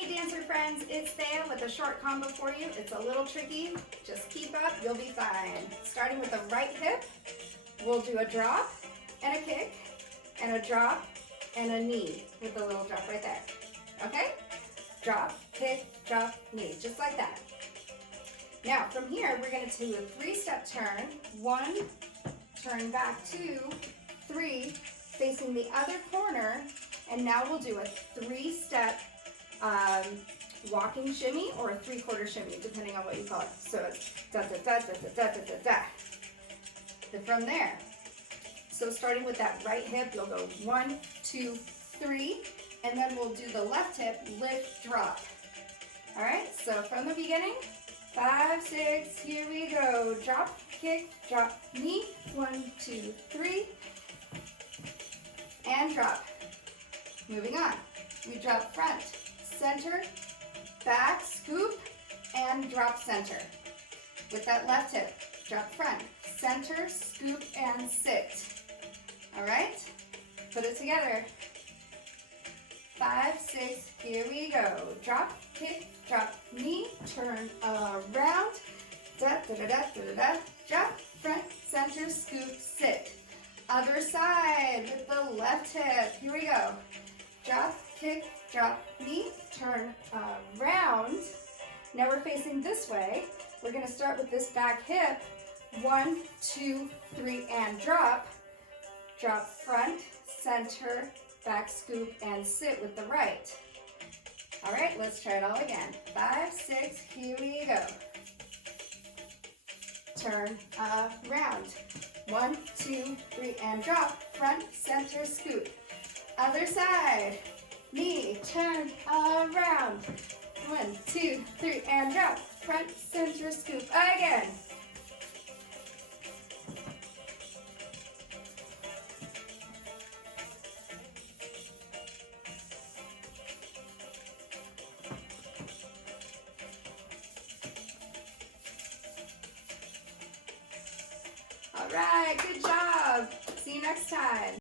Hey dancer friends, it's Thea with a short combo for you. It's a little tricky. Just keep up, you'll be fine. Starting with the right hip, we'll do a drop and a kick and a drop and a knee with a little drop right there. Okay? Drop, kick, drop, knee, just like that. Now from here, we're going to do a 3-step turn. 1, turn back, 2, 3, facing the other corner, and now we'll do a 3-step walking shimmy or a 3/4 shimmy, depending on what you call it. So it's da da da da da da da da da. Then from there, so starting with that right hip, you'll go 1, 2, 3, and then we'll do the left hip, lift, drop. All right, so from the beginning, 5, 6, here we go. Drop, kick, drop, knee, 1, 2, 3, and drop. Moving on, we drop front, center, back, scoop, and drop center. With that left hip, drop front, center, scoop, and sit. All right, put it together. 5, 6, here we go. Drop, kick, drop, knee, turn around, da da da da da da, drop, front, center, scoop, sit. Other side with the left hip, here we go. Drop, kick, drop, knee, turn around. Now we're facing this way. We're gonna start with this back hip. 1, 2, 3, and drop. Drop front, center, back scoop, and sit with the right. All right, let's try it all again. 5, 6, here we go. Turn around. 1, 2, 3, and drop. Front, center, scoop. Other side. Knee, turn around. 1, 2, 3, and drop. Front, center, scoop. Again. All right, good job. See you next time.